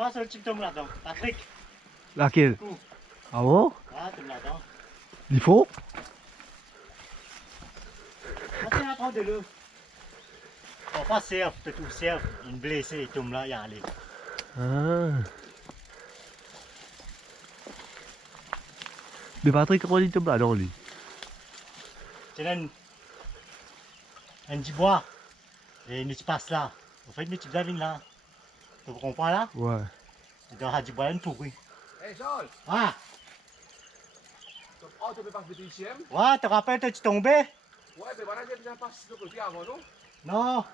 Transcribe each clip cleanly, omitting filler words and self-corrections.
pas seul tu tombes là-dedans. Patrick. Laquelle? Ah bon? Ah, tu là-dedans. Il faut? Ah, tiens, attends de l'eau. Bon, pas serve, t'es tout serve. Une blessée, il tombe là, il y a allé. Ah. Mais Patrick, comment il tombe là-dedans, lui? C'est là un petit bois. Et une espace là. En fait, une petite davine là. Tu comprends là? Ouais. Et dans un petit bois, une pourrie. Hey Charles, Ah! tu peux pas faire ici? Ouais, te rappelles, t'es tombé? Ouais, mais voilà, j'ai déjà passé le côté avant, non? Non.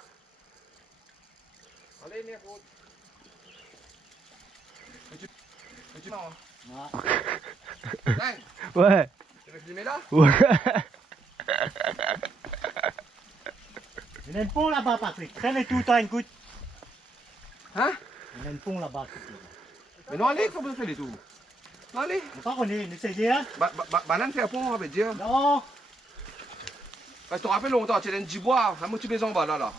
Allez, mes routes. Mais tu non. Ouais. Hein? Ouais. Tu veux filmer là? Ouais. Il y a un pont là-bas, Patrick. Traîne tout le temps, une goutte. Hein? Il y a un pont là-bas. Mais non, allez, comment tu fais les tours? Non, allez. On pas qu'on est, c'est hein? Banane fait un pont, on va dire. Non. Parce que tu te rappelles longtemps, tu as un petit bois, ça m'a tué en bas là.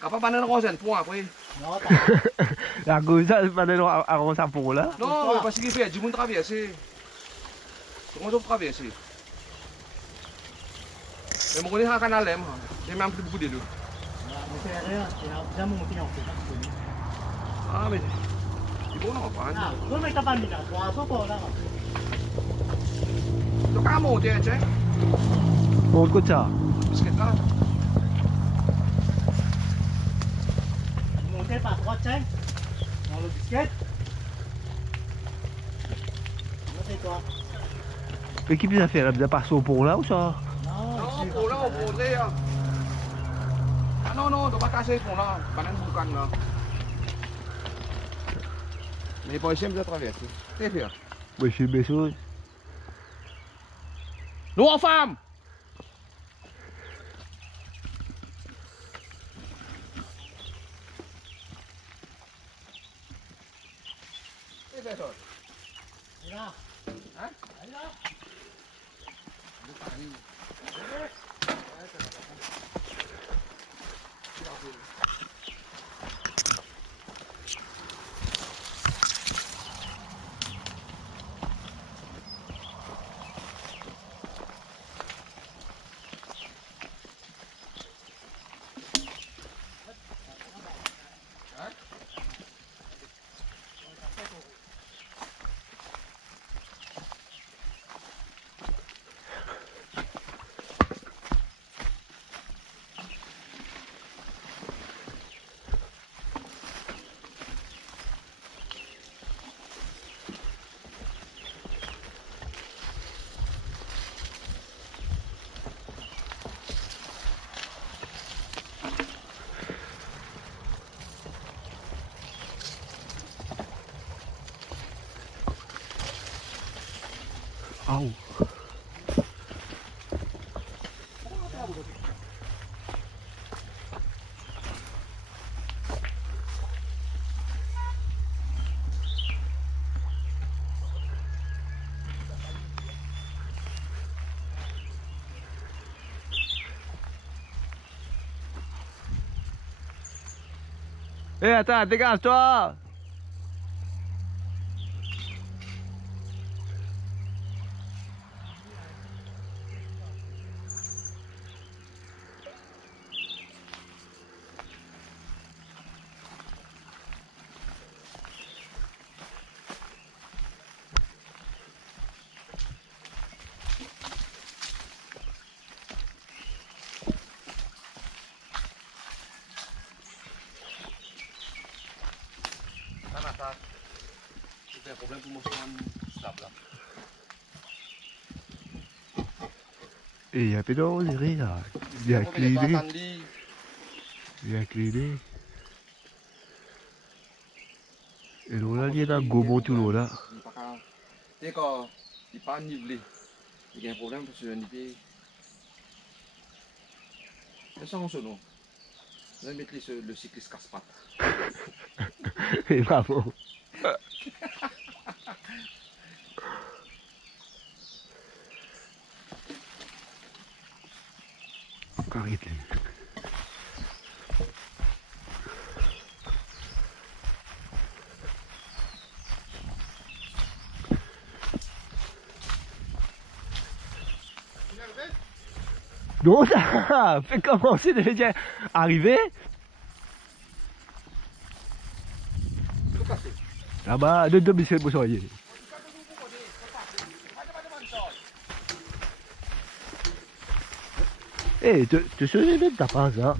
Quand pas banane rose, un pont après. Non, t'as. La gauche, c'est pas à ça pour là. Non, parce qu'il fait du monde traverser. Comment on traverser? Mais mon connaît un canal là, j'ai même plus beaucoup de l'eau. Mais c'est rien, c'est bien monté en fait. Ah, mais c'est bon, non, pas. Ah, vous mettez pas mis là, tu vois, pas là. Tu as monté, tiens. Bon, côté ça. Parce que là. Montez par droite, tiens. Dans le biscuit. Montez-toi. Mais qui peut faire? Elle a passé au pont là ou ça? Non, pour là, on pourrait. Ah non, non, on ne doit pas casser pour là. Banane boucan là. Mais pas ici, on doit traverser. C'est fait. Oui, je suis baissé. Nous en femme! C'est fait, ça. Et là. Hein? Et là. Au. Hé, attends, dégage-toi! J'ai un problème pour mon stable là. Et il y a pas d'eau, les rires là. Il y a que l'idée. Il y a que l'idée. Et là, il y a un gros bon tout là. Tu sais, quand il n'est pas nivelé, il y a un problème parce que l'unité. C'est ça mon nom. On va mettre le cycliste casse-pattes. Et bravo. Encore arrêtez. Non, ça fait commencer déjà arriver. Là-bas, de domicile pour soigner. Eh, tu sais, même t'as pas ça.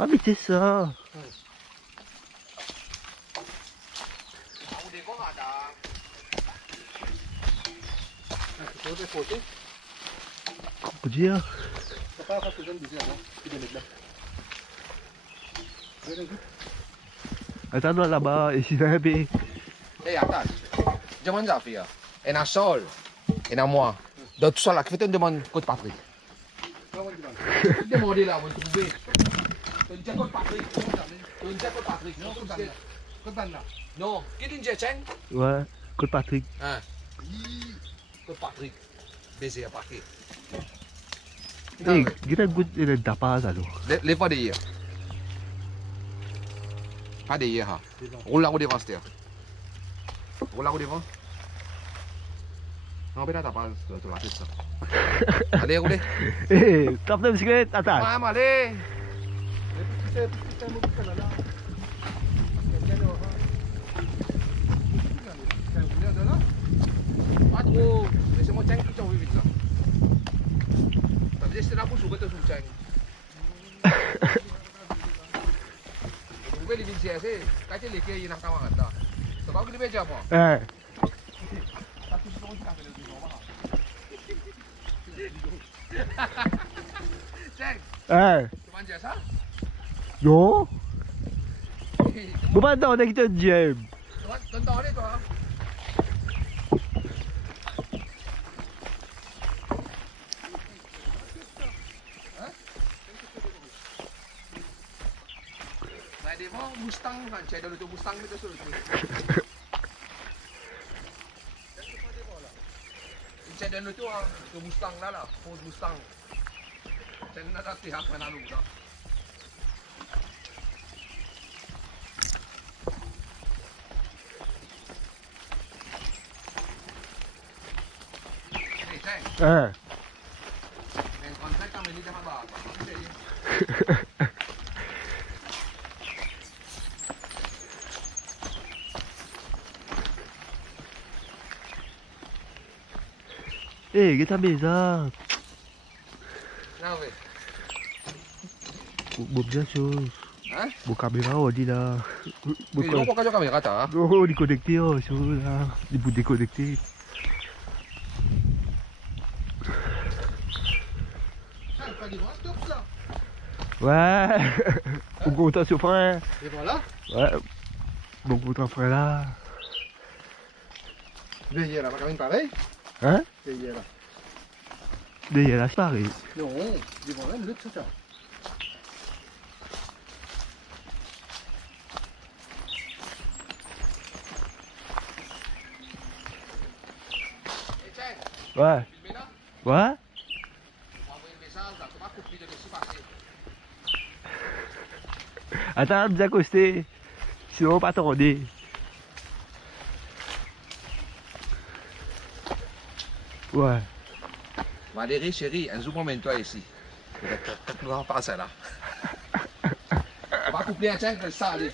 Ah, mais c'est ça. Faut dire. Attends, là-bas, ici, c'est un peu. Eh, attends. Demande ça, fille. Et un sol. Et un moi. Donc, tout ça là, faites une demande contre Patrick. Demandez là, vous trouvez. Tu dis contre Patrick. Tu dis contre Patrick. Non, qui dit Cheng? Ouais, côte Patrick. Hein? Contre Patrick. Baiser à Patrick. Eh, kita good ini dapat ça alors. Les pas derrière. Pas derrière, ha. Roule là au devant, c'est-à-dire. Roule là au devant. Non, mais là, t'as pas de la tête, ça. Allez, roulez. Eh, top de bisiklet, attends. Maman, allez. Pas trop. Laissez-moi Cheng tout en vite, là. Ça veut dire que c'est là pour soulever tout Cheng. Vous pouvez les viser assez. Quand il est qu'il y a un camarade là. C'est pas que tu veux dire, moi. Eh, Cheng, eh, tu manges ça? non. Bukan tahu dah kita jam. Tonton ni toi. Nah, dia mau Mustang kan, cek dulu tu Mustang itu suruh. Cek dulu tu tu Mustang lah, Ford Mustang. Cek nak tak siap mana lu dah. Eh, En kontrak kami ni dah apa? eh, kita ambil ça. Nah, weh. Bukan chose. Hah? Bukan kamera di dah. Bukan. Kau kau kami kata. Oh, déconnecté oh, chose là. Di bout déconnecté. Ouais. Bon content sur frère. Et voilà. Ouais. Bon content frère là. Veillez là, kami pareil. Hein? Veillez là. Mais il y a la soirée. Non, ils vont même le ça. Ouais. Ouais? Attends, bien accosté. Sinon, on pas t'attendre. Ouais. Valérie, chérie, un zoom toi ici. Peut-être nous en passer là. On va couper un tiens que ça, allez.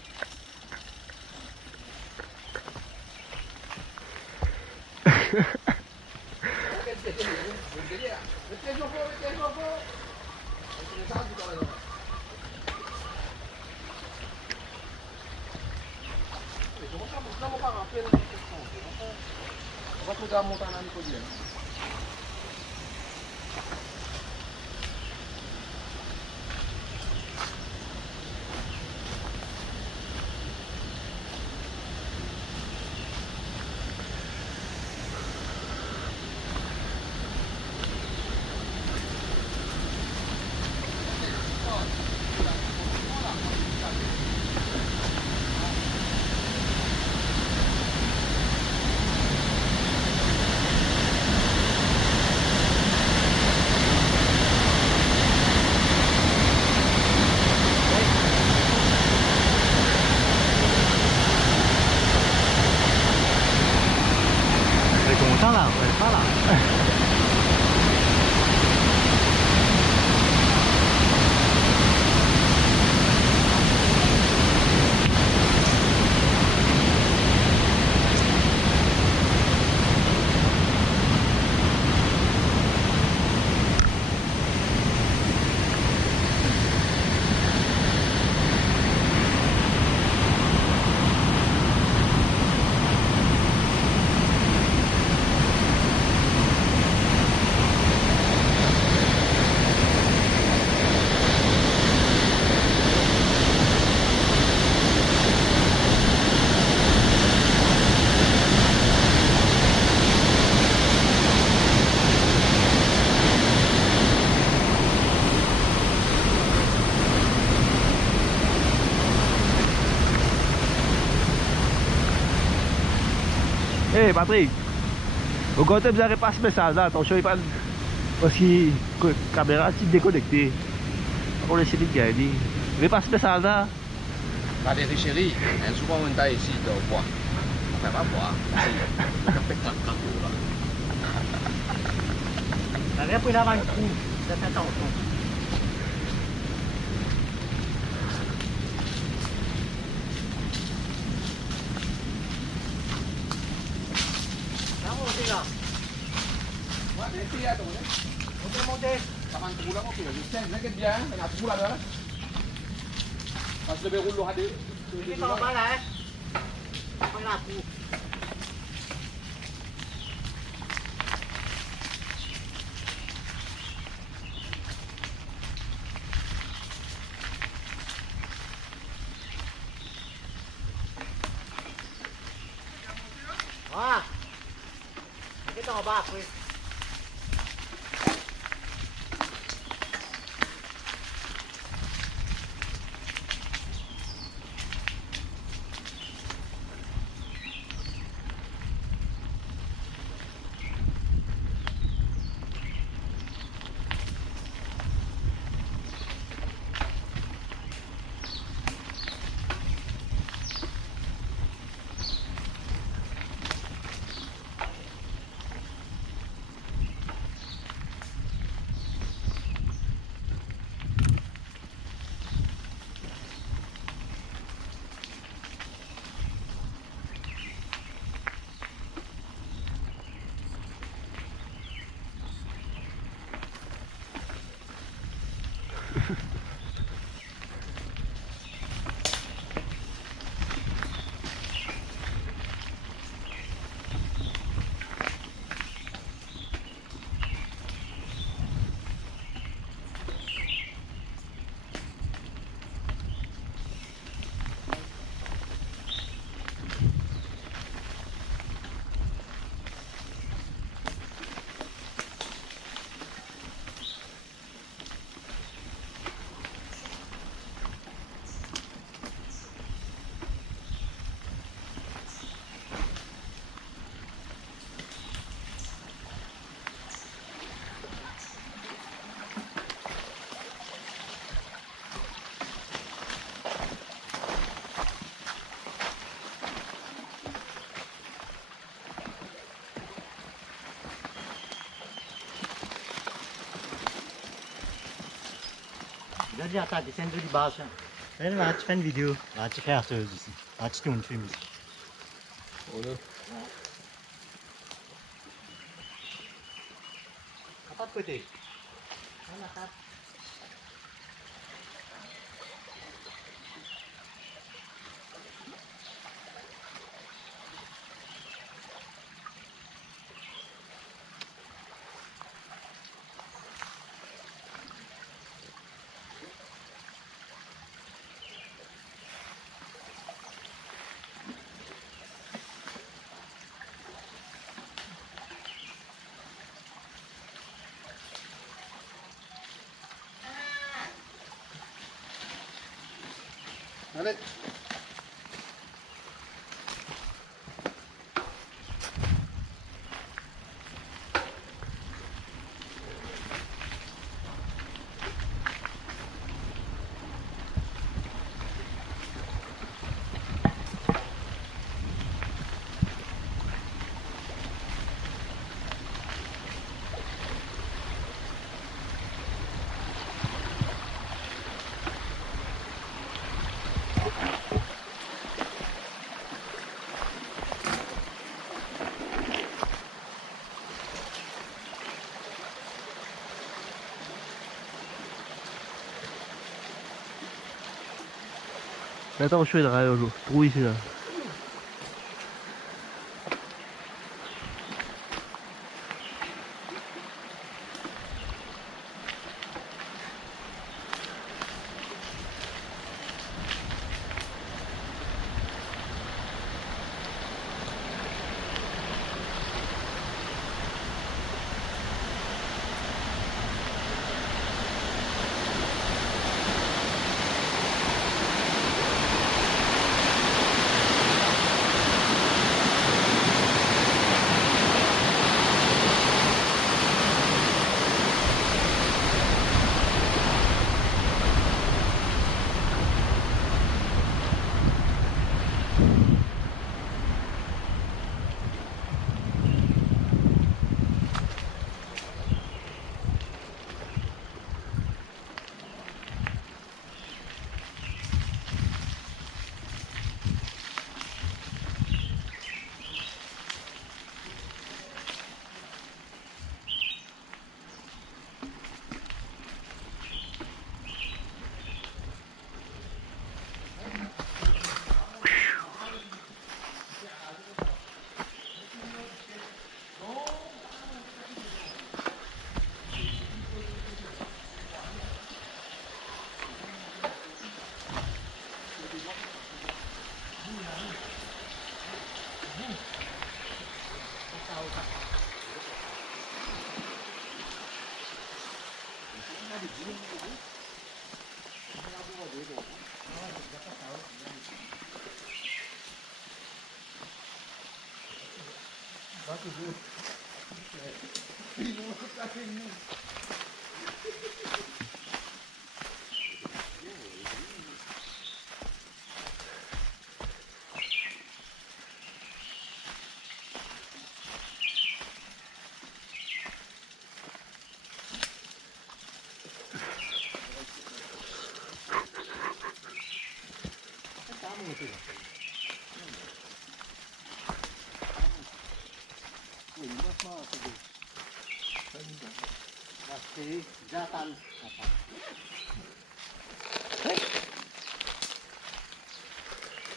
On va trouver un montant à Nicodien. Elle est contente là, elle est pas là. Patrick. Huwag ko tayo sa repas mesada. Attention, il parle. Parce que la caméra est déconnectée. On laisse les gars, il repas mesada. Valérie chérie, un souvent on t'a ici de bois. Enfin, va boire. Kaya po naman po sa tatao ko. Namo sila. Ouais, mais c'est à toi. Monte monte. Ça va un coup là, mon père. Tiens, t'inquiète bien, on a tout là-bas. Parce que le verrou l'aura dit. Hindi pa ba la eh? Wala po. Ah! Nakita ko ba ako eh? Jadi atas descendre di base. Saya nak faire une vidéo, nak faire ça ici, nak tourner un film ici. Apa de côté? Mana tak? Allez. Attends, je suis là, trouve ici là.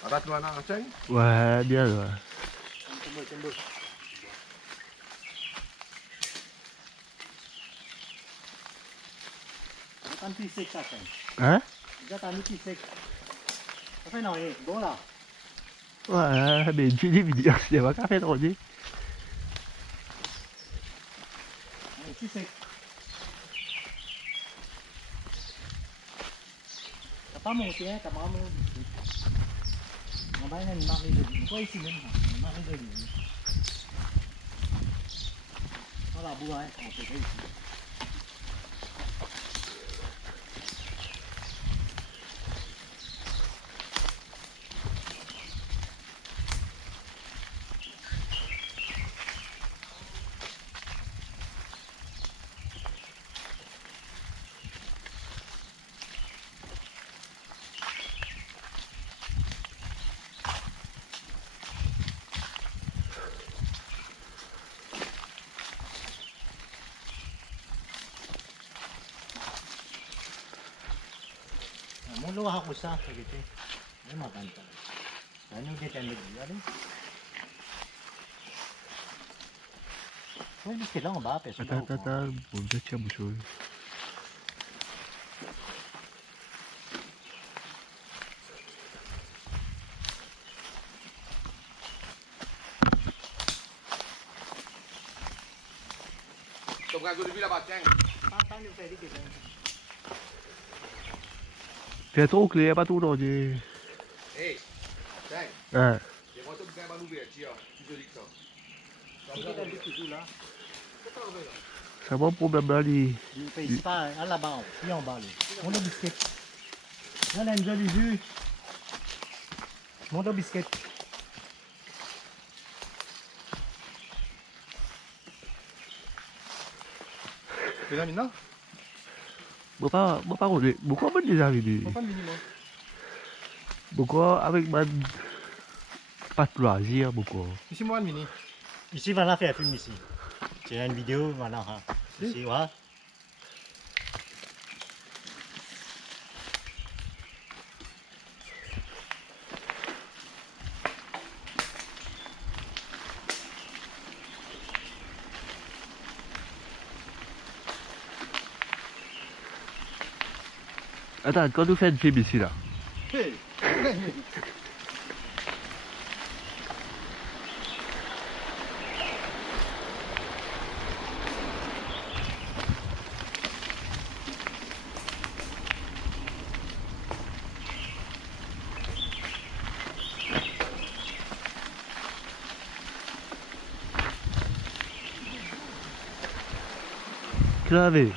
Ada tu anak Aceh. Ouais, bien là. Tan pisik sa kan. Hein? Dia tan pisik. Apa nak ni? Bola. Ouais, mais tu dis vidéo, c'est pas qu'à faire trop dit. Pisik. Apa mau tu eh? Apa mau? Ngapain ni nak ni? Kau isi ni. Nak ni. Kalau buat eh, okey. Mulu ako sa gitu. Ini makan tak. Dan ini kita ambil dia ni. Kau ni sekarang apa? Attends, bon, je tiens bouchon. Tông ra rồi đi là bạc chanh. Tang ni saya dikit. Fais trop clair, pas tout aujourd'hui. Hey, chanh. Ouais. Để moi tông ra bao nhiêu việc chưa? Chưa đi sao? Kita dikit dulu lah. C'est un bon problème là, lui. Il paye pas à la bas, puis en bas. Mon biscuit. On a une jolie vue. Mon biscuit. C'est là maintenant? Pourquoi pas des arrivés? Pas le minimum. Pourquoi avec ma... Pas de loisir, pourquoi? Ici moi le mini. Ici, voilà, faire un film ici. C'est une vidéo, voilà. Hein. Ici, voilà. Attends, quand tu fais une film ici là? Hey. Clavé.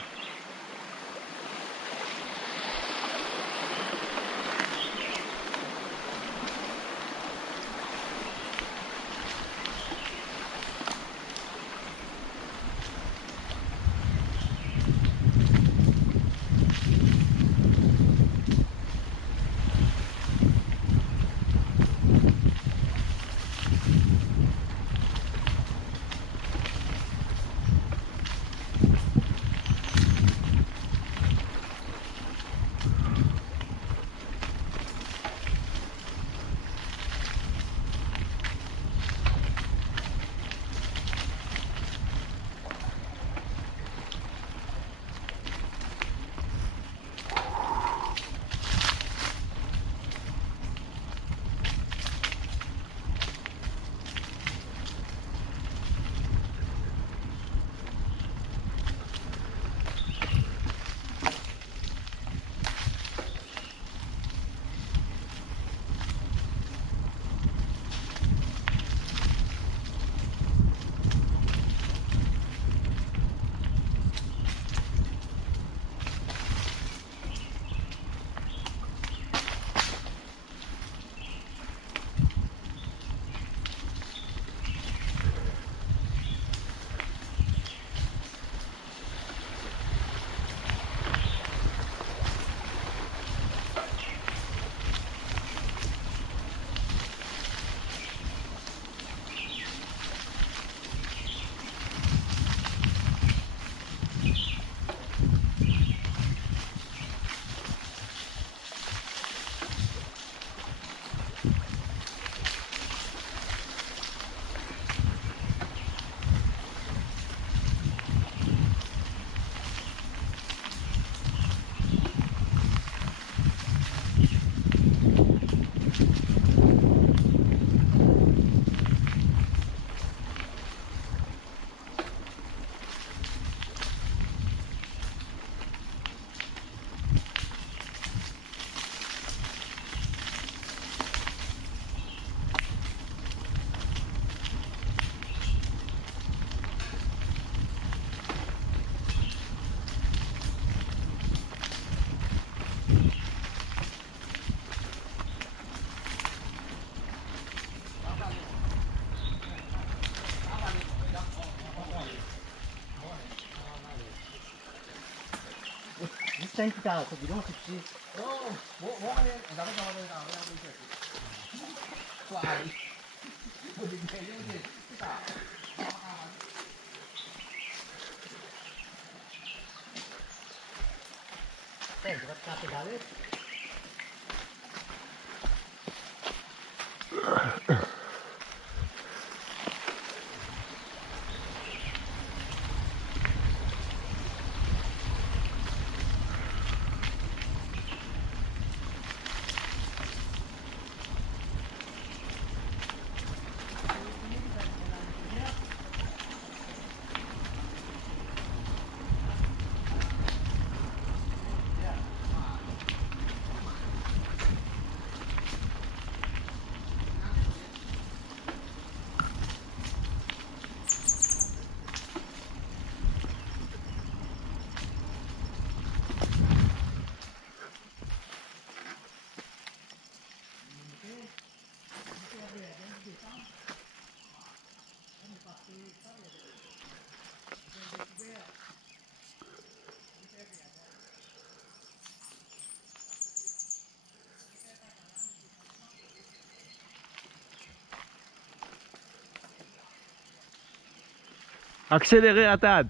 Stein qui t'a dit donc, c'est petit. Oh, bon, allez, on arrive dans la maison, on va Toi, allez. Faut des crayons, c'est ça. Tiens, je vais te taper dans l'œil. Accélérez à table.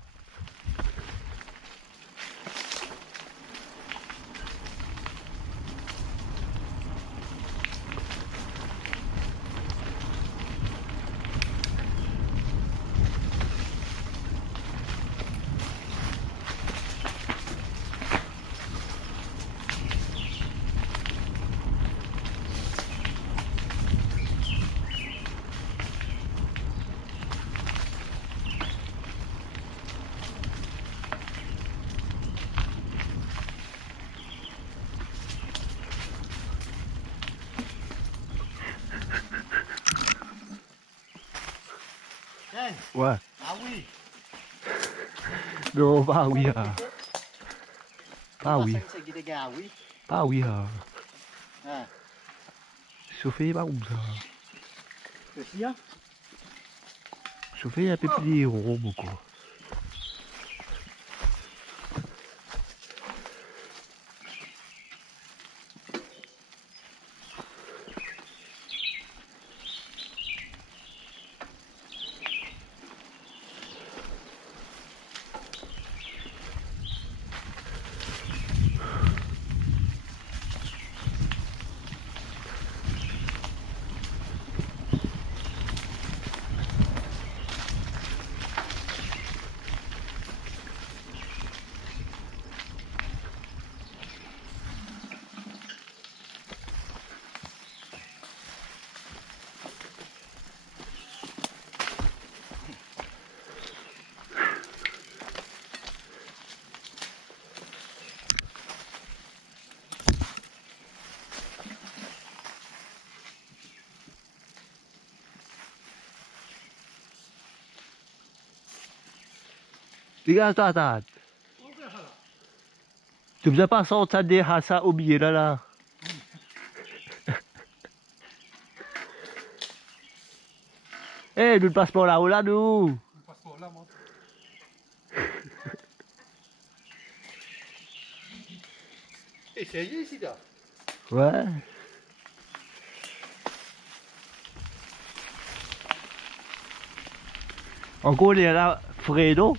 Tiens, Ouais. ah oui. Non, pas oui. Pas oui. C'est qui des gars, oui. Pas oui. Ah, Chauffer, pas comme ça. ceci, hein. Chauffer un peu plus rond, quoi. Dégage-toi, attends. Tu faisais pas sortir des hassa au milieu là. Eh, nous ne passe pas là-haut là, nous. Passeport là, moi. Essayez ici, là. Ouais. Encore les là, Fredo.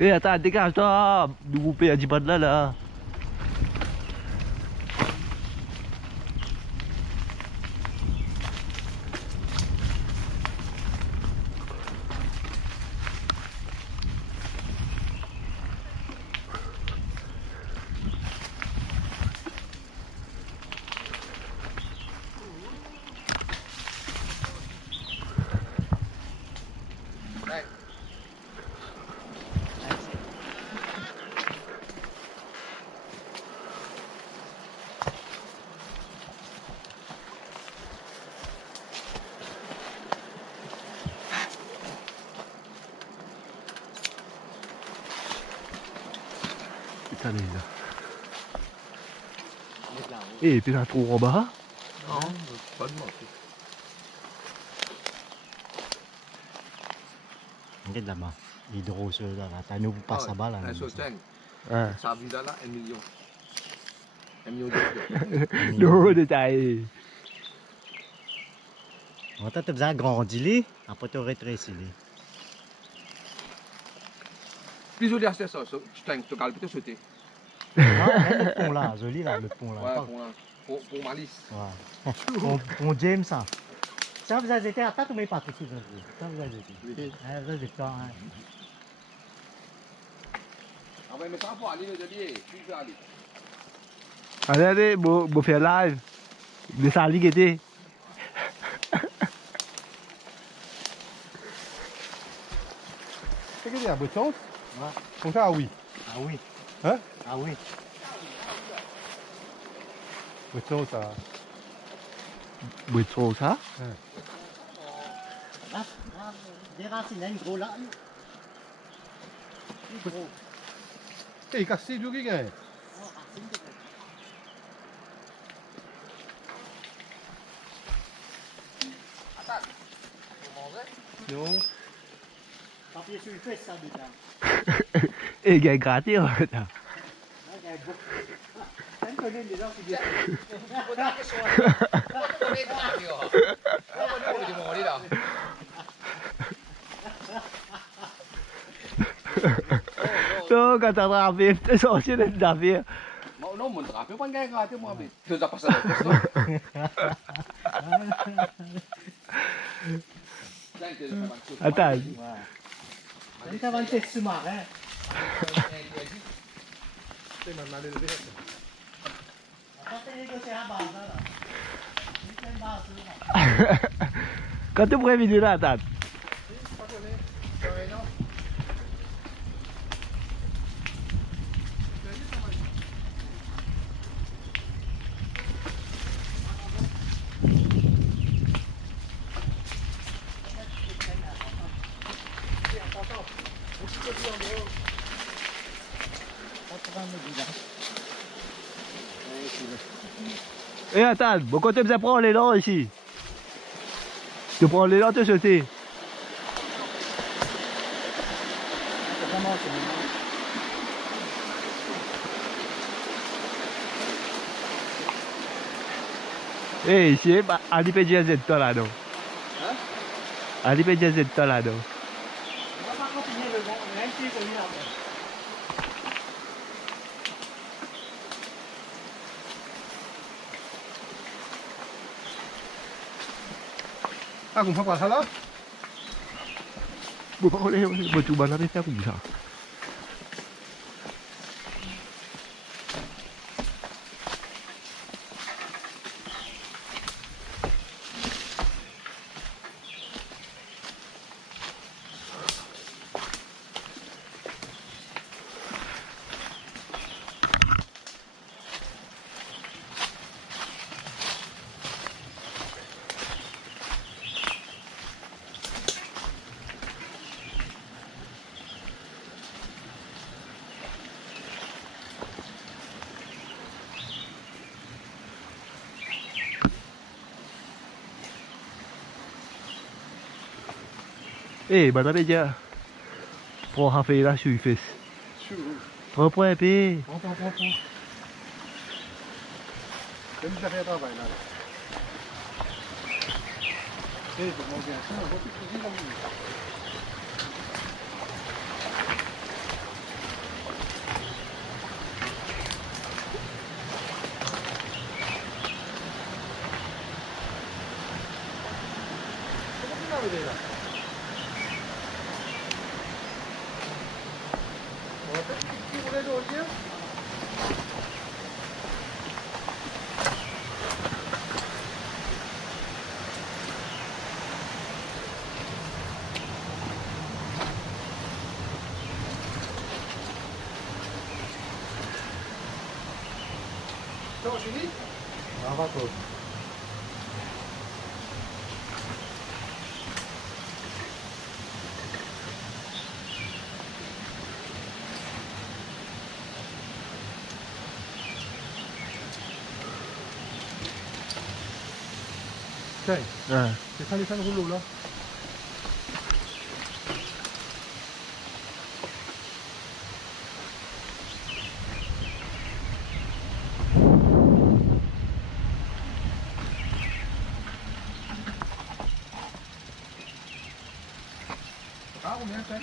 Eh, attends, dégage-toi. Nous couper à 10 pas de là, là. ça déjà. Mettre là-haut. Et puis un trou en bas. Non, pas de manque. Regarde là-bas. Hydro, ceux là. T'as nous pas ça bas là. Un soutien. Ouais. Ça vit là, 1 million. 1 million de L'eau de taille. On t'a besoin de grandir, après tu rétrécis. Plus joli à ça, tu t'as calme, tu sauter. Le pont là, joli là, le pont là. Ouais, pour Malice. Ouais. Pont James ça. Ça vous avez été à tête ou pas tout de suite? Ça vous avez été. Vous avez été. Ah ouais, mais ça va aller, le délire. Tu peux aller. Allez, allez, bon faire live. Les salis qui étaient. C'est qu'il y a un beau sens. Ouais. Comme ça, oui. Ah oui. Hein? Ah oui. Beau sens, ça. Bon, trop ça. Là, des racines, une gros là. Une gros. Et il casse du gars. Non. Papier sur le fesse ça déjà. Et il y a gratté en fait. T'as connu les gens qui disent. Tuh kata Rafif, itu sosnya dari Rafif. Mau nomor tapi kan kayak gak ada mau habis. Terus apa sih? Atas. Ini kan bantai sumar C'est maintenant le lever. Apa ini kau siapa bahasa lah? Ini kan bahasa lah. Kau tu bukan video lah, Tat. Eh, attends, bon, quand tu me prends l'élan ici. Tu prends l'élan, tu sauter. Eh, ici, Ali pedia Z là, non? Ali pedia Z là, non? On va pas continuer le vent, même si c'est là. Ah, qu'on peut pas ça là? Bon, pas on bon, tu vas faire comme ça. Eh, mana meja? Pour hafe là sur face. Prends point épée. Prends. Comme ça fait un travail là. Et pour manger un peu, on va plus cuisiner comme ça. On va pas. bouteille. Ouais. C'est ça les 5 rouleaux là. Ah, combien ça?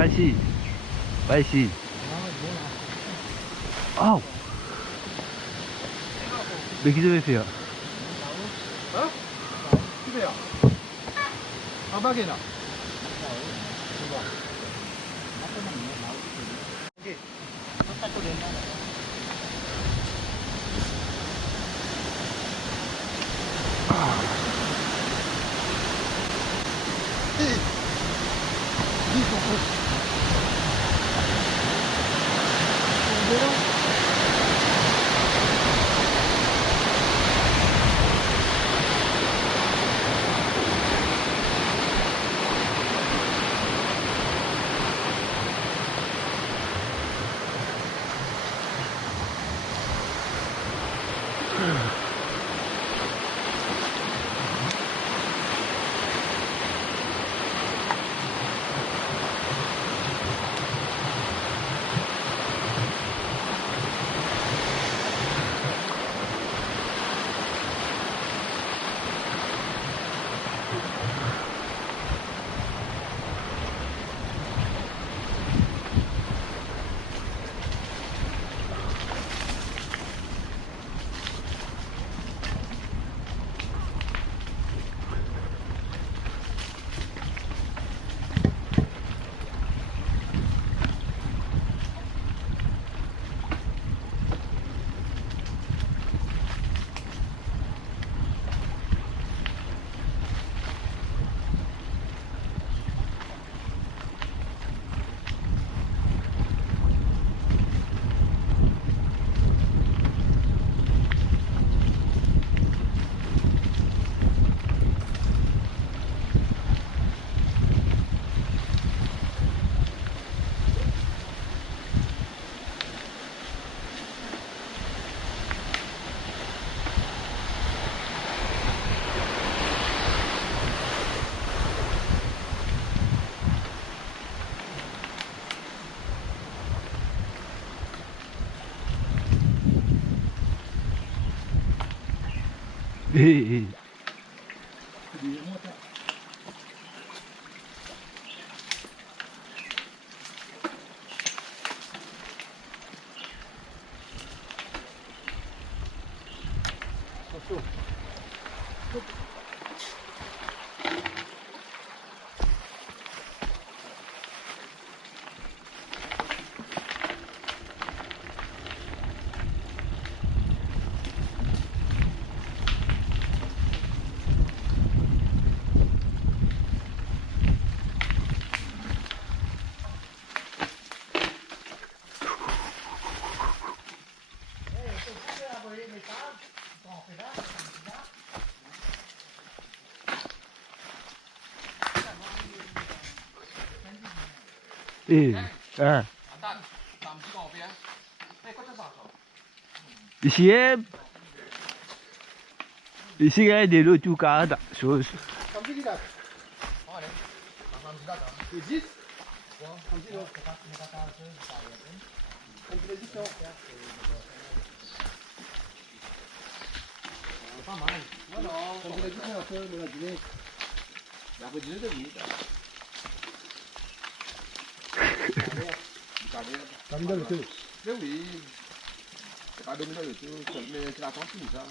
Pas ici. Pas ici. Oh. Mais qu'est-ce que tu veux faire? Hein? Tu verras. En bas là. Eh, hein. Attends, t'as un petit combien? Eh, quoi ça? Ici, ici, il y a des lots tout cas, chose. Comme tu dis là. Allez, un petit date. Les 10. Comme tu dis là. Comme tu l'as dit, non. Pas mal. Voilà. Comme tu l'as dit, on a fait, on a dîné. Il y a un peu de minutes. Comme dans le tout. Mais oui. C'est pas dominant le tout, mais c'est la cantine ça.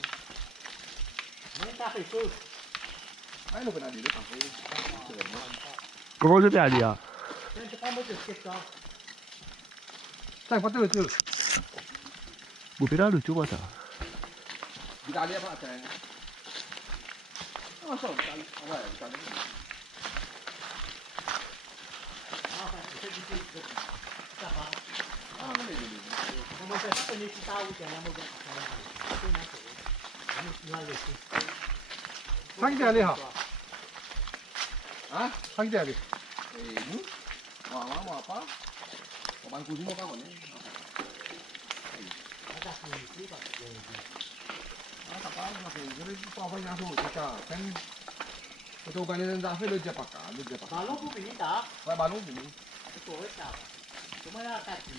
Mais t'as fait chaud. Ah, il faut aller le café. Comment je vais aller là? C'est pas moi de ce que ça. Tiens, pas le tout. Vous pouvez là le tour, ça. Il a allé à matin. Ah, ça, ouais, il a allé. C'est difficile. Ça va. Ah, mais il Comment ça se fait que tu as eu la mauvaise Cinq d'aller, hein. Hein? 5 d'aller. Et nous? Moi pas. On va en cuisiner, on va connaître. Ah, papa, je vais pas envoyer un jour, c'est ça. Quand on organise un affaire, le dia pas cá, le dia pas cá. Ballon pour finir, t'as. Ouais, ballon, oui. C'est correct, ça. Comment la carte?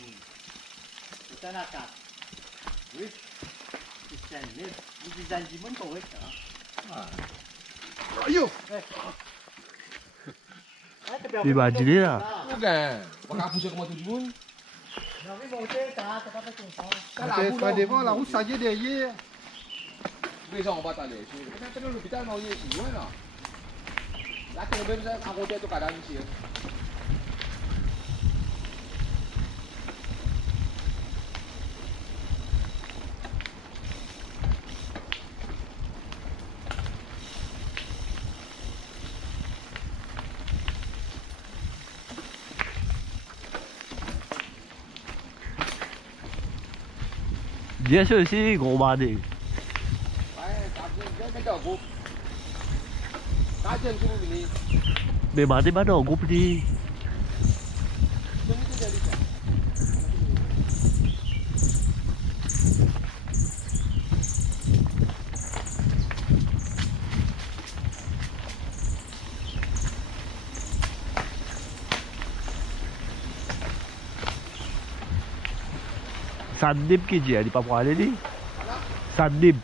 C'est la carte. Oui. C'est un livre. Vous disons du monde correct, ça. Aïe! Il va dîner là. Ok. On va pousser comme tout le monde. Non, mais monter, t'as pas fait ton temps. C'est pas devant, la route, ça y est derrière. Les gens, on va t'aller. Maintenant, l'hôpital, on est ici, loin là. Là, tu peux même raconter tout cadavre ici. Bien sûr aussi, gros bandé. Ouais, t'as bien mettre un groupe. T'as bien tout venir. Mais bandé, bandé, en groupe, dit. Sandib qui dit, elle n'est pas pour aller dit. Sandib.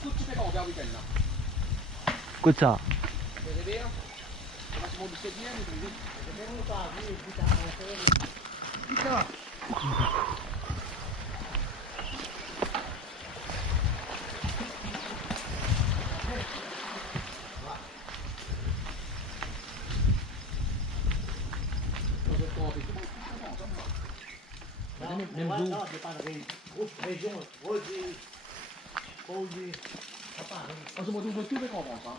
Scoot, tu fais quand on vient au week-end là. Écoute ça. C'est bien. On va se mobiliser bien, mais Putain! Même non, c'est pas une région. Rosier. Rosier. on se mobilise tout, mais qu'on pense. Hein.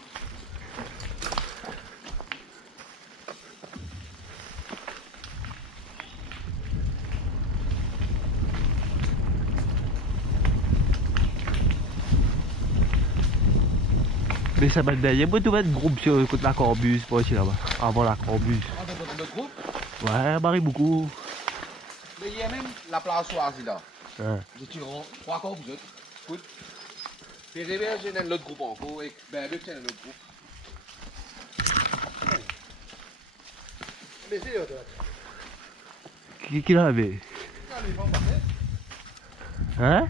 Mais ça m'a dit, il y a beaucoup de groupes sur la Corbus pour ici là-bas. Avant la Corbus. On va dans notre groupe. Ouais, Marie beaucoup. Mais il y a même la place choisie là. Ouais. Nous tirons 3 corps vous autres. Écoute. Puis Réveil, j'ai un autre groupe encore. Et ben, c'est un autre groupe. Mais c'est eux, toi. Qui l'avait? Hein?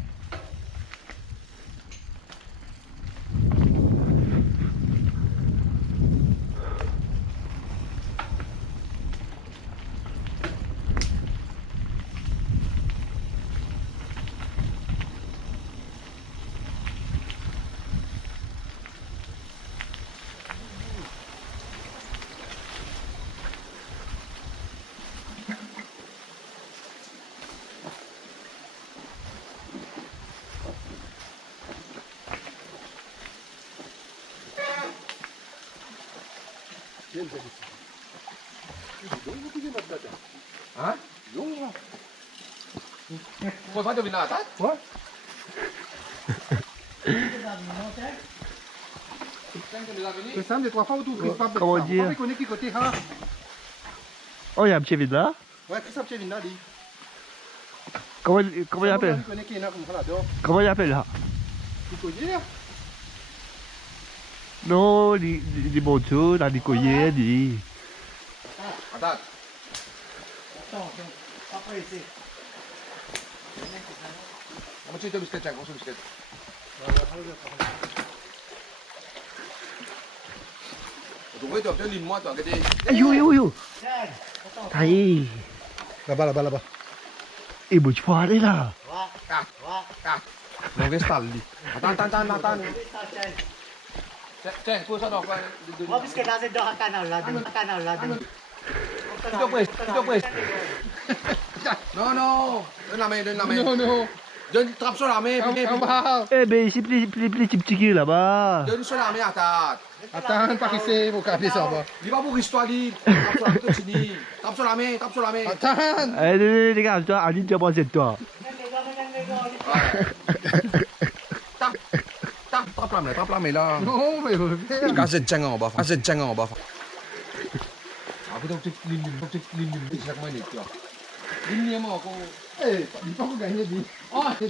Hein? Non. Pourquoi pas deviner la tête? Ouais. C'est simple, les 3 fois où tu ouvres pas. Comment dire? On connaît qui côté ha. Oh, il y a un petit vide là. Ouais, qu'est-ce que ça vient là, dit? Comment il appelle? Tu connais qui est là, comme ça là-dedans. Comment il appelle là? Tu connais? Non, les motos, là, les colliers, les... Attends. Attends, pas pressé. Comment tu es biscuit, tiens, comment tu biscuit? Tu vois, tu as obtenu une mois, tu as regardé. Yo. Tiens, attends. Taï. Là-bas, là-bas, là-bas. Et bon, tu peux aller là. Non, reste là. Attends. Tiens. Tiens, pose ça dans quoi? Moi, puisque là, c'est dans un canal là. Tu te presses. Non. Donne la main. Non. Donne une trappe sur la main. Eh ben, c'est plus petit qui là-bas. Donne sur la main, attends. Attends, par ici, vous capez ça va. Il va pour histoire, lui. Trappe sur la main, Attends. Allez, les gars, toi, Aline, tu as pensé de toi. Trappe la main là. Non, mais reviens. Casse le tien en bas. Ah, putain, tu es chaque mois, tu vois. Ligne moi encore. Eh, il faut qu'on gagne, dit. Oh, tiens,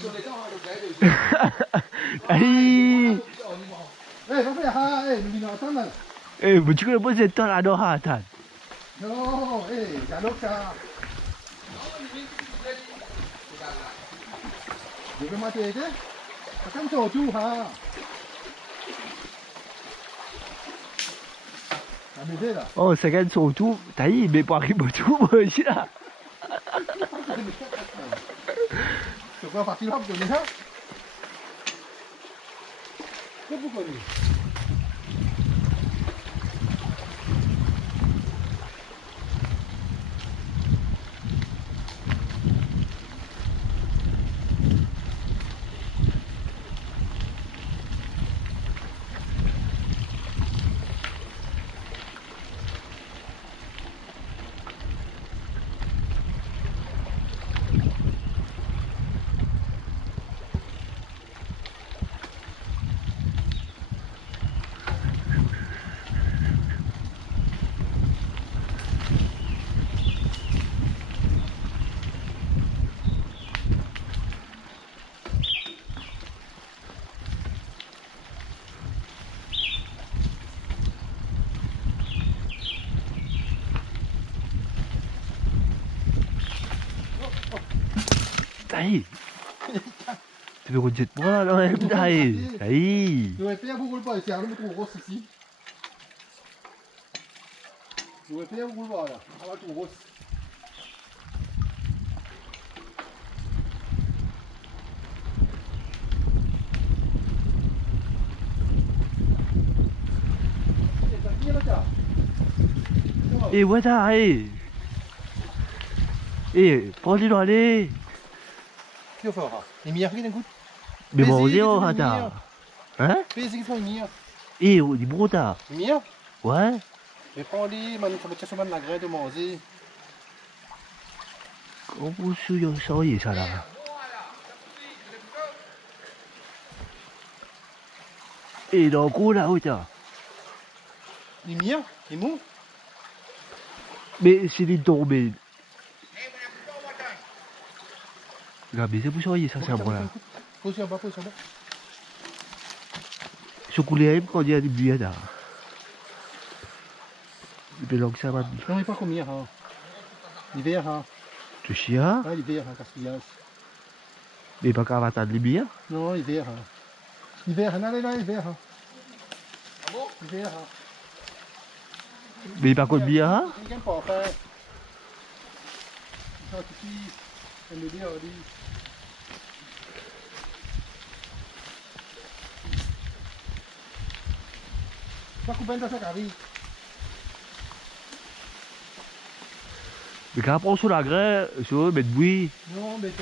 sur les temps, Aïe. Eh, va faire ha, eh, nous venons attendre. Eh, mais tu connais pas cette temps là, non, attends. Non, eh, alors ça. Je vais m'atteler. Attends, tu tout, ha. Ça m'aide là. Oh, ça gagne son tout. Taï, mais pas arriver au tout, moi, je suis là. Tu peux partir là pour donner ça? C'est pourquoi lui? Taï. Tu veux qu'on dise moi là, non, taï. Taï. Je vais faire beaucoup pas ici, alors je trouve gros ici. Je vais faire beaucoup là, alors je trouve gros. Eh, voilà, eh. Eh, prends-le aller. Qu'est-ce que fera? Il m'y a rien d'un coup. Mais bon, on Vas-y, est en dis-moi, retard. Hein? Fais-y qu'ils font il m'y a. Eh, on est bon retard. Il m'y a. Ouais. Mais prends-les, man, ça va te faire la graine de manger. Comment ça y est, ça là? Eh, dans le coup là, où t'as? Il m'y a. Il mou. Mais c'est des tombées. Regarde, mais c'est pour ça, ça c'est un bon là. Pose en bas. Ce coulé quand il y a des billets là. Il peut donc ça va. Non, il pas combien, hein. L'hiver, hein. Tu chias? Ah, l'hiver, hein, Castillage. Mais pas qu'à attendre les billets. Non, l'hiver, hein. L'hiver, hein, allez là, l'hiver, hein. Ah bon? L'hiver, hein. Mais pas quoi de billets, hein? Il n'aime pas faire. Ça, tu dis, elle me dit, on dit. Pas couper dans sa carrière. Mais quand on prend sur la grève, sur eux, mettre bouillie. Non, mais il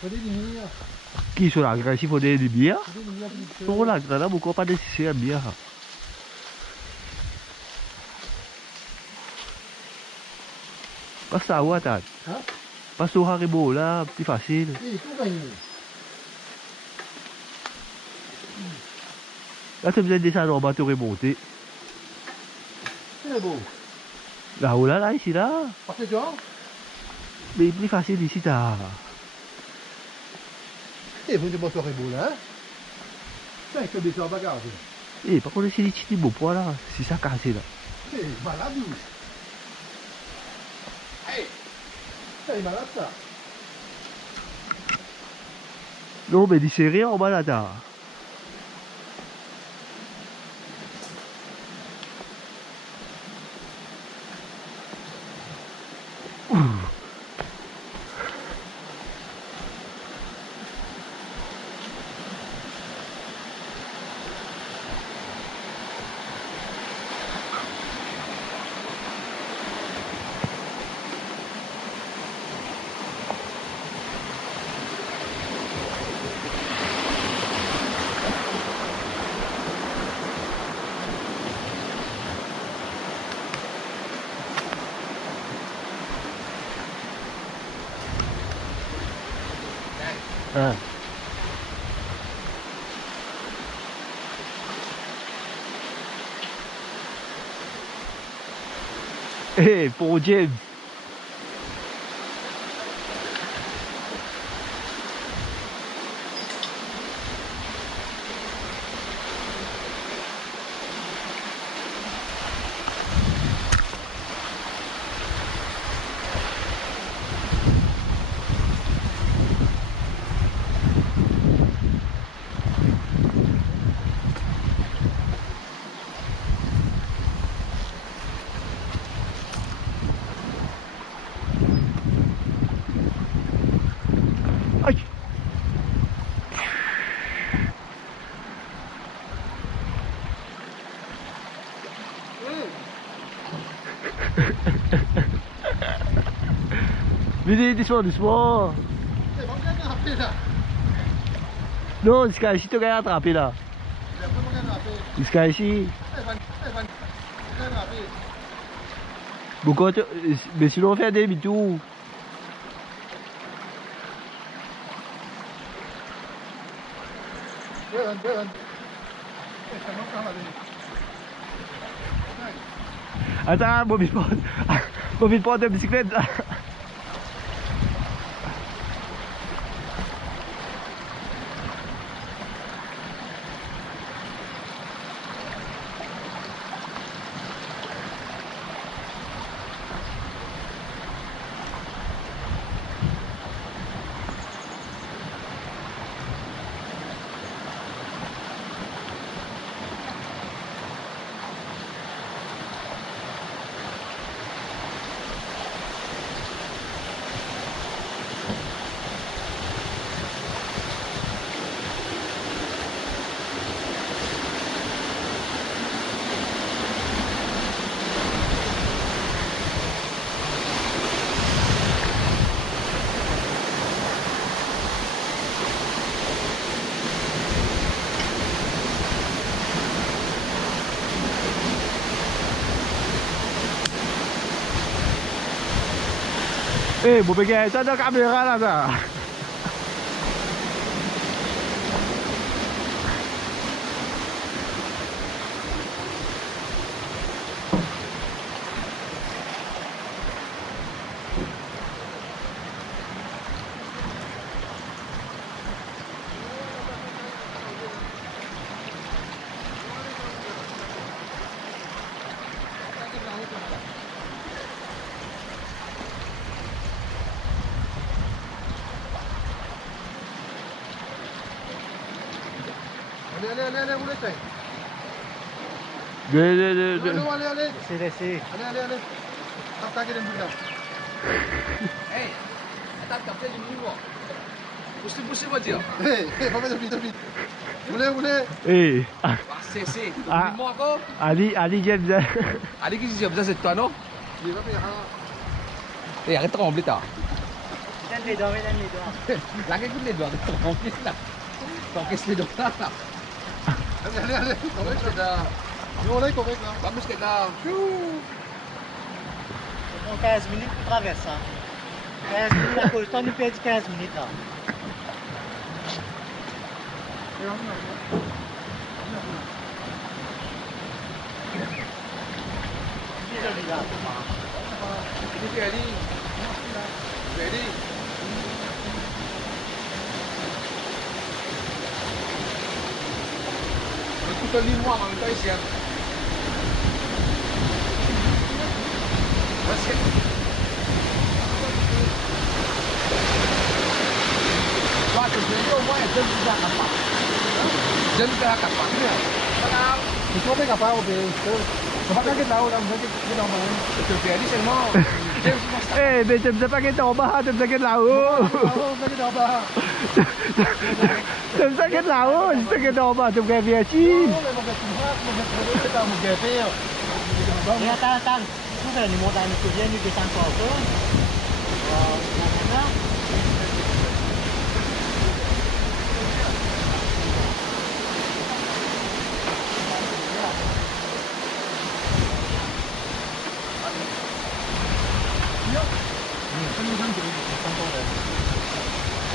faut des lumières. Qui sur la grève, s'il faut des billets? Il faut des lumières plus Sur la grève, là, pourquoi pas nécessaire bien? Passe à où, attends? Hein? Passe au Haribo, là, petit facile. Il faut gagner. Là, tu as besoin de descendre en bas, tu remonter. C'est beau. Là-haut, là, ici, là. Parce que tu vois, Mais plus facile ici, t'as. et vous ne pas faire beau là. Hein? Ça, il faut descendre en bagage. Eh, par contre, c'est les petits beaux poids, là. C'est ça cassé, là. C'est malade. Hey! C'est malade ça. Non, mais dis serré en bas, là, t'as. Hein. Eh, pour James. Aïe. Vite, doucement, doucement. C'est pas bien attrapé là. Non, jusqu'à ici, tu as attrapé, là. C'est pas bien attrapé. Jusqu'à ici. C'est pas bien attrapé. Pourquoi tu... Mais sinon, on fait un demi-tour. Run. C'est mon temps là. Attends, mobile prendre la bicyclette, là. Eh, mau pegang itu ada kamera lah tak? Allez, vous laissez. Allez. Laissez. Allez. Attaquez les boules là. Hey! Attends, t'as fait du niveau. Poussez, moi dire. Pas mettre vite. Vous voulez. Eh, Ah, c'est. Ah. Moi encore? Ali James. Allez, qu'est-ce que c'est toi, non? Il va payer. Eh, arrête de trembler, toi. Donne les doigts. Là, qu'est-ce que les doigts? Arrête de trembler, là. T'encaisses les doigts, là. Allez. Correct, là. On est correct là. Vamos que là. Ça prend 15 minutes pour traverser. 15 minutes à cause. T'en nous perdu 15 minutes là. ready. Ready. Écoute lis-moi en même temps ici. Vas-y. Toi, tu veux au moins un peu de temps. Dân ra cặp bắn nè. Sao? Thì có mấy cặp bao về nó bắt cái tàu làm cái đầu mà Tu fais aller seulement. Eh, mais tu me pas qu'être en bas, tu me qu'être là-haut. cái đầu mà Tu me qu'être là-haut, je sais qu'être en bas, tu me viens ici. cái tàu một ghé theo Attends. Nous allons nous monter à nous souviens, nous descendre pas encore. Maintenant.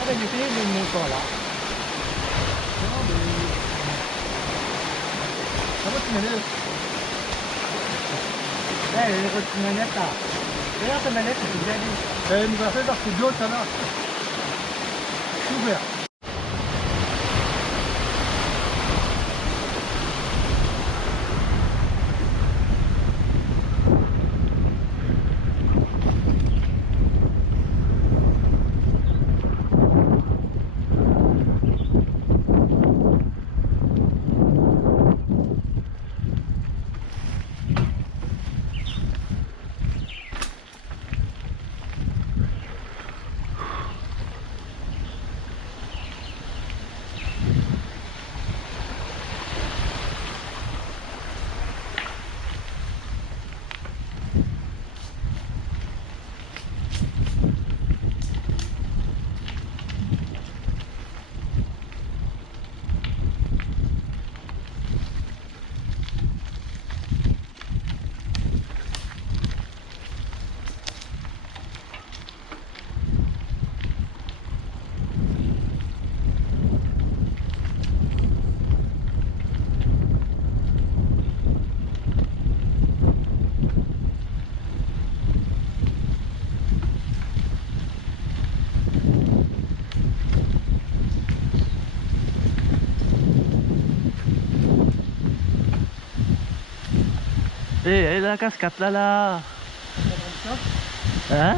Ada di sini mau sekolah. Apa sebenarnya? Ini ikut semuanya tak. Dia semuanya sudah di. Saya mau kasih dah studio sana. Super. Eh, elle est la cascade là. Hein?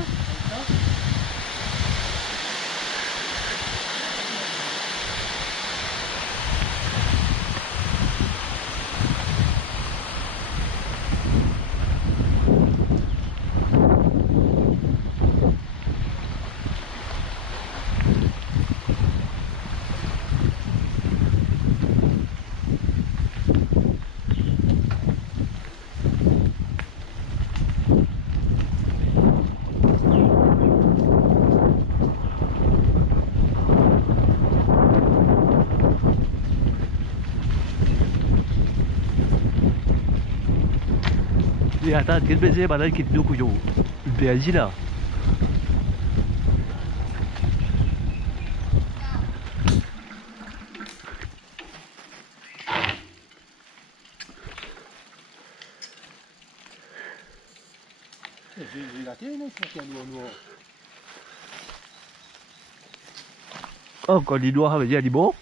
Et attends, quel baiser madame qui est nous couillon. Le péage là. J'ai la télé, c'est un noir. Oh, quand il doit avec des bon.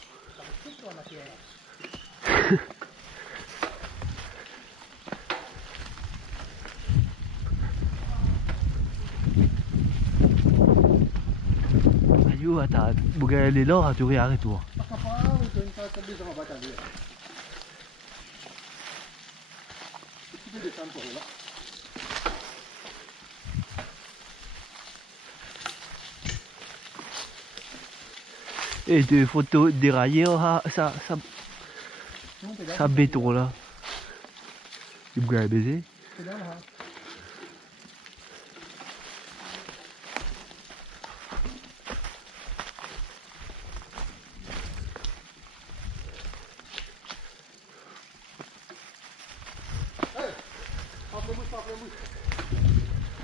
Ayo, attends, bukan les là, tu regardes toi. Kapal itu yang tadi sama baca dia. Itu di campur lah. Et des photos déraillées, ça béton là. Il bukan baiser. C'est là là.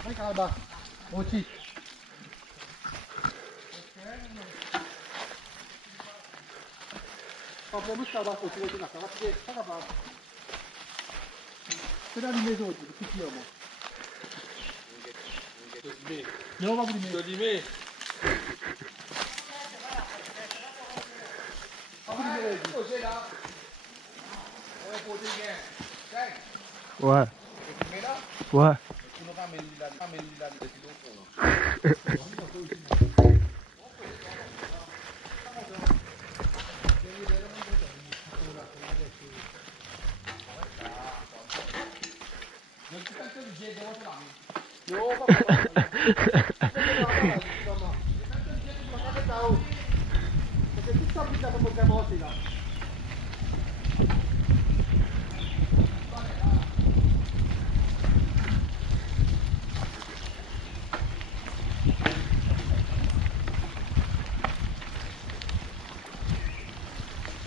Apa kabar? Mochi. Pamplemousse kabar mochi mochi nak. Apa kabar? C'est là une maison, c'est petit là moi. Non, on va vous limer. Ouais. Ouais.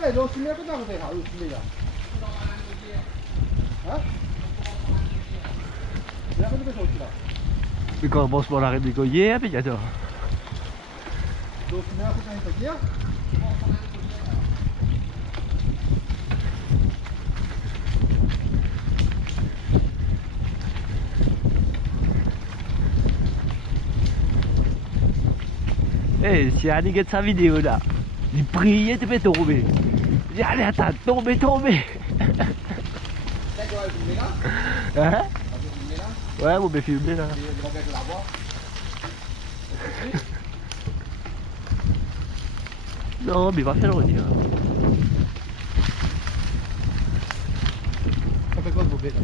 Eh, lo si mette da dove lo si mette? Hah? Berapa tu besok kita? Vi kommer små der, vi går hjem igjen da. Lo si mette da itu dia. Eh, si Annie regarde sa vidéo là, il priait de me tomber. Il dit, allez, attends, tomber, tomber. Hein? Ouais, vous me filmez là. Non, mais il va faire le retour. Ça fait quoi le bobet là?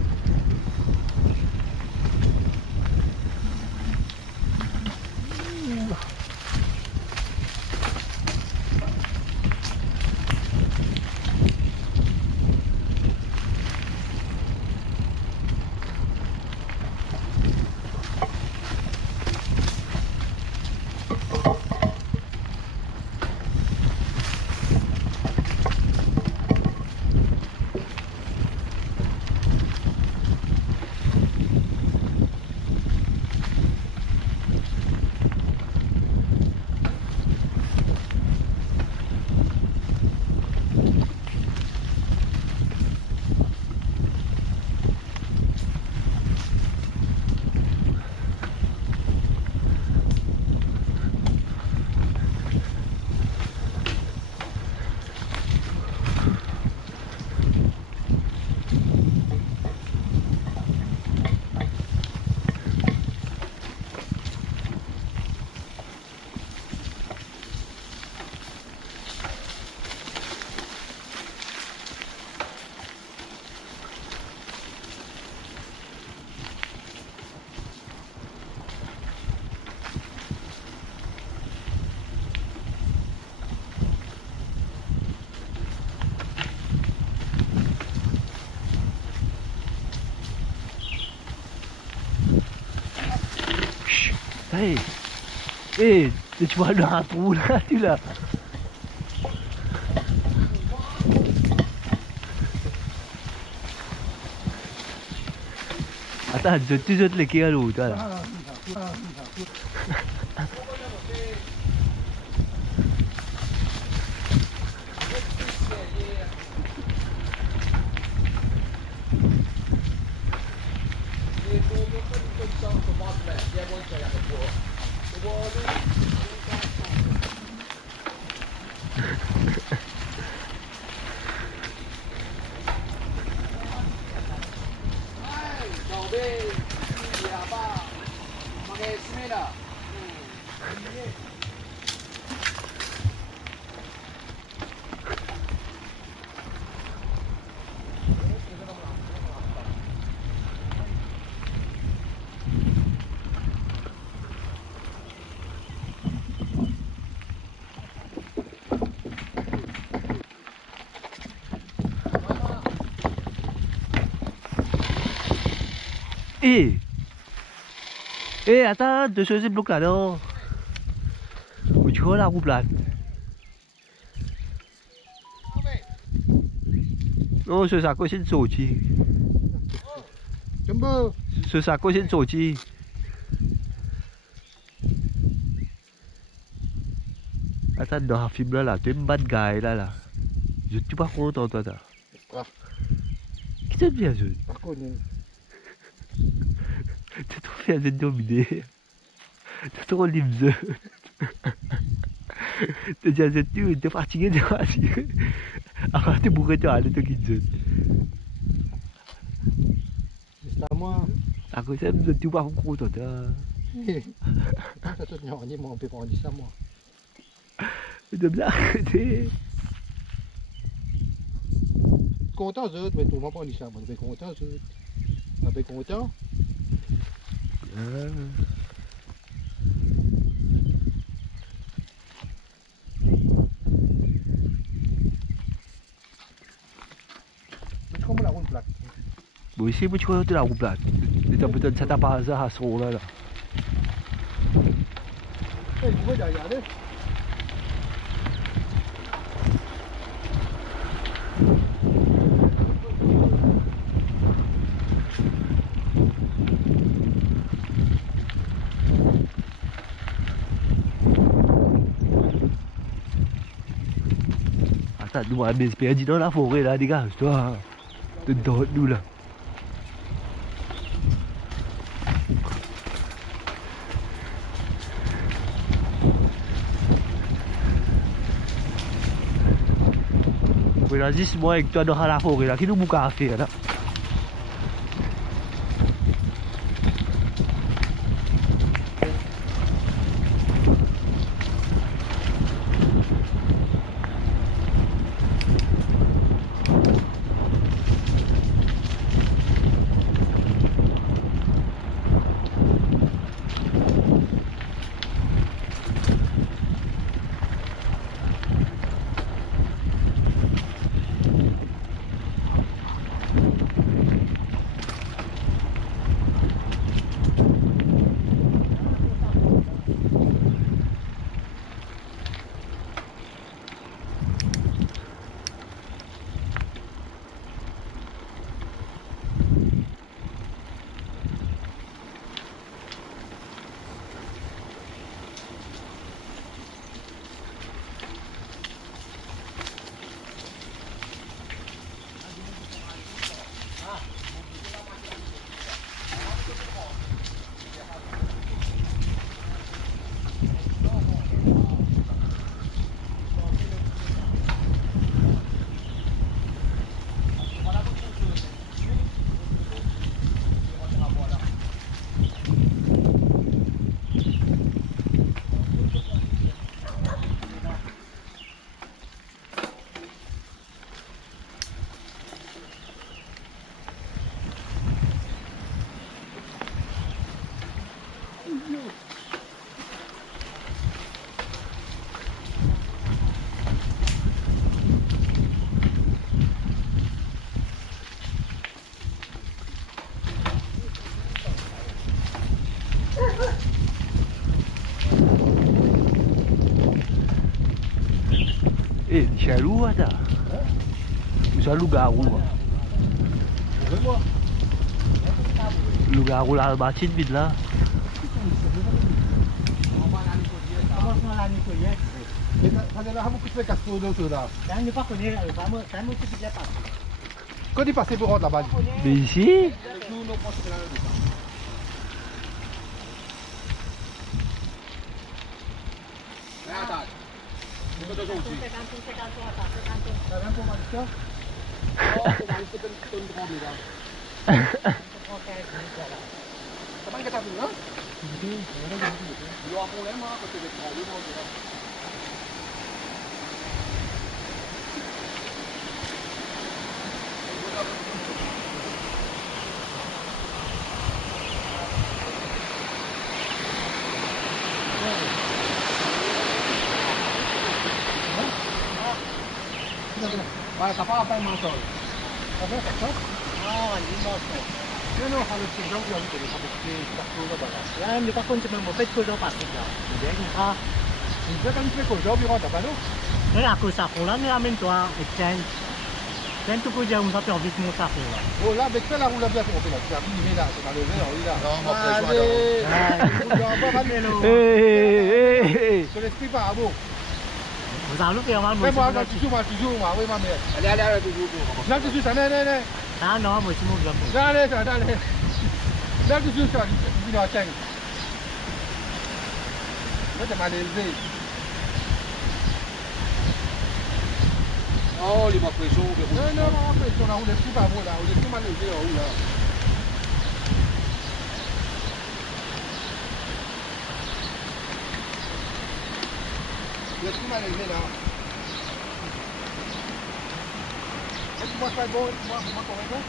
Hey, hey, tu vois le trou là, tu l'as. Attends, tu jettes les quais à l'eau, toi là. Attends, de choses bloquées là, non. Où tu vois la roue plate? Non, ce sac c'est une sortie. Jumbo. Ce sac c'est une sortie. Attends, dans la film là, tu es une bad guy là. Je suis pas content toi là. Ah. Qui te dit ça? Par contre, Tu te fais un dominé. T'as trop libre. T'es déjà t'es fatigué, t'es fatigué. Alors t'es bourré, t'es allé, t'es quitté. C'est à moi. À cause de tout pas gros, toi. Ça te tient en moi, on peut pas en dire ça, moi. De blague, t'es. Content, Zut, mais tout le monde pas en dire ça, moi. On est content, Zut. On est content. Mais comme la ronde plate. Bon, ici, tu vois, tu la roue plate. T'as peut-être ça t'a pas hasard à ce rôle-là. Eh, tu vois, regardez. Attends, nous, on a perdu dans la forêt, là, dégage, toi. T'es dans nous, là. Oui, là, juste moi avec toi dans la forêt, là, qui nous bouge à faire, là. Eh, jaloux, attends. Jaloux, garou. Le garou, la bâtisse vide là. Comment la nettoyer? Regardez là, beaucoup de castor d'autres là. Saya ne pas connaître, saya mau tu dia pas. Quand il passait pour rentrer là-bas. Mais ici, Vai, t'as pas à peine menton. Ça va, ça va? Oh, ini mau. Non, non, ça le fait donc, il y a eu des castor là-bas. Yang ni pakon cuma mau pet kudo pasti dah. Jadi ah, Il fait quand il fait quoi? J'ai envie de rentrer là-bas, non? ni aku sakola ni amin tua exchange. Dan tu kudo yang tapi habis mau sakola. Oh, là, avec ça, la roue là-bas, on fait là. Tu as filmé là, c'est dans le verre, oui, là. Non, on va Allez, Hello. eh, je l'explique pas, ah bon. Vous allez faire mal. Fais-moi, toujours, oui, ma mère. Allez, toujours. Là, tout de suite, non. Ah non, moi cuma belum. Là, allez. Là, tout de suite, ça, il est à 5. c'est mal élevé. Oh, il m'a pression. Non, non, on fait ça, on est tout pas bon là, on est tout mal élevé en haut là. On est tout mal élevé là. Est-ce que moi je fais bon? Moi correct bon?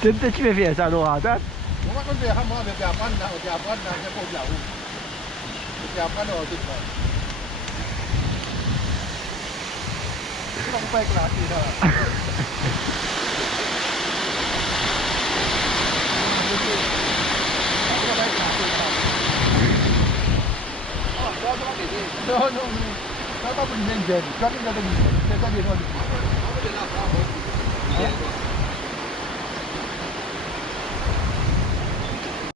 Tentu tu fais ça, Laura, hein? No, no, no. Não tá bonito, velho. Joga ainda do lixo. Você tá vendo ali?